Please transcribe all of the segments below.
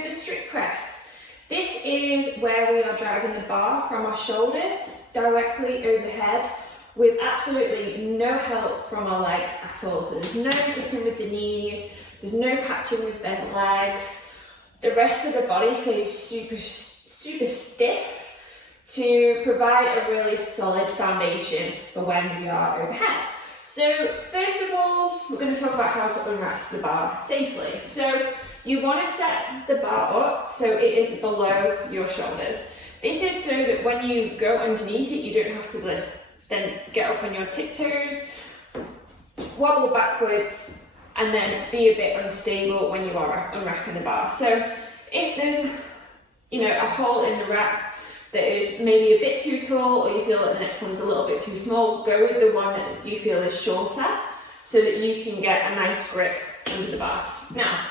the strict press. This is where we are driving the bar from our shoulders directly overhead with absolutely no help from our legs at all. So there's no dipping with the knees, there's no catching with bent legs. The rest of the body stays super stiff to provide a really solid foundation for when we are overhead. So first of all, we're going to talk about how to unrack the bar safely. So you want to set the bar up so it is below your shoulders. This is so that when you go underneath it, you don't have to then get up on your tiptoes, wobble backwards, and then be a bit unstable when you are unracking the bar. So if there's a hole in the rack that is maybe a bit too tall, or you feel that the next one's a little bit too small, go with the one that you feel is shorter so that you can get a nice grip under the bar. Now,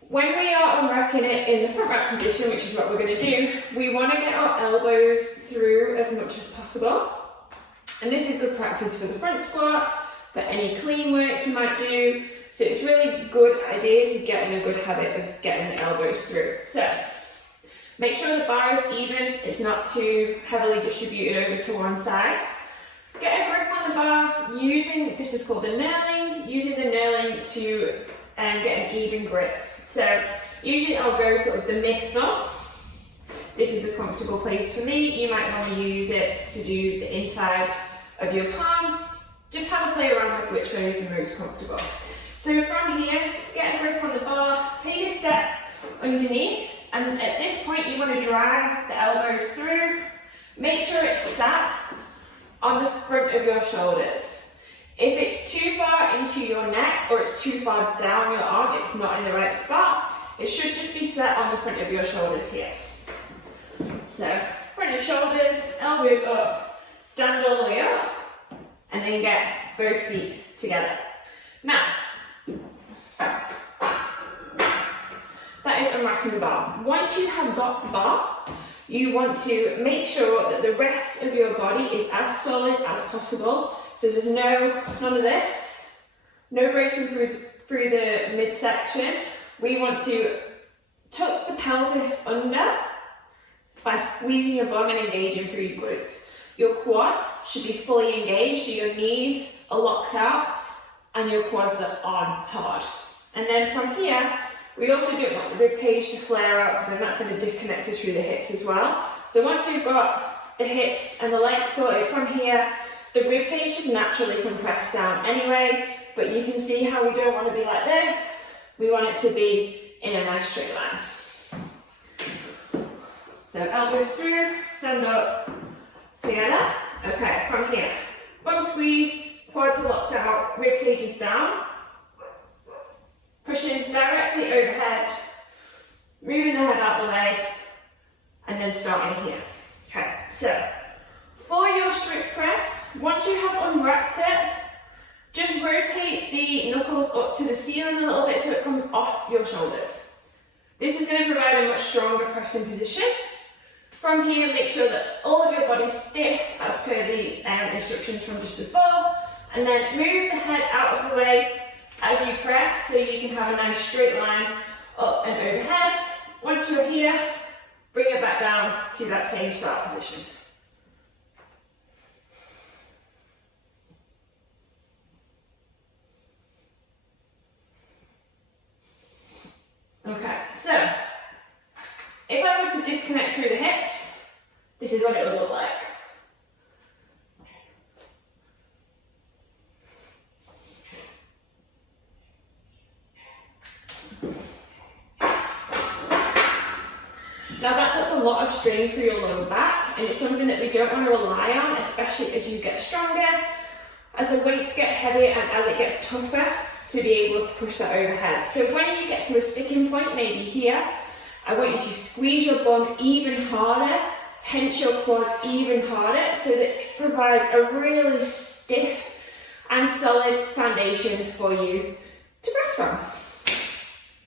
when we are unracking it in the front rack position, which is what we're going to do, we want to get our elbows through as much as possible. And this is good practice for the front squat, for any clean work you might do. So it's really good idea to get in a good habit of getting the elbows through. So make sure the bar is even, it's not too heavily distributed over to one side. Get a grip on the bar using, this is called the knurling, using the knurling to get an even grip. So usually I'll go sort of the mid-thumb. This is a comfortable place for me. You might want to use it to do the inside of your palm. Just have a play around with which way is the most comfortable. So from here, get a grip on the bar, take a step underneath, and at this point you want to drive the elbows through. Make sure it's sat on the front of your shoulders. If it's too far into your neck or it's too far down your arm, it's not in the right spot. It should just be set on the front of your shoulders here. So, front of shoulders, elbows up, stand all the way up, and then get both feet together. Now, that is unracking the bar. Once you have got the bar, you want to make sure that the rest of your body is as solid as possible. So there's none of this, no breaking through the midsection. We want to tuck the pelvis under by squeezing your bum and engaging through your glutes. Your quads should be fully engaged, so your knees are locked out and your quads are on hard. And then from here, we also don't want the rib cage to flare out because then that's going to disconnect us through the hips as well. So once we've got the hips and the legs sorted from here, the rib cage should naturally compress down anyway, but you can see how we don't want to be like this. We want it to be in a nice straight line. So elbows through, stand up, together. Okay, from here, bum squeeze, quads are locked out, rib cage is down. Pushing directly overhead, moving the head out of the way, and then starting here. Okay, so for your strict press, once you have unwrapped it, just rotate the knuckles up to the ceiling a little bit so it comes off your shoulders. This is going to provide a much stronger pressing position. From here, make sure that all of your body is stiff as per the instructions from just before, and then move the head out of the way as you press so you can have a nice straight line up and overhead. Once you're here, bring it back down to that same start position. Okay, so if I was to disconnect through the hips, this is what it would look like. Now that puts a lot of strain through your lower back, and it's something that we don't want to rely on, especially as you get stronger, as the weights get heavier and as it gets tougher to be able to push that overhead. So when you get to a sticking point, maybe here, I want you to squeeze your bum even harder, tense your quads even harder, so that it provides a really stiff and solid foundation for you to press from.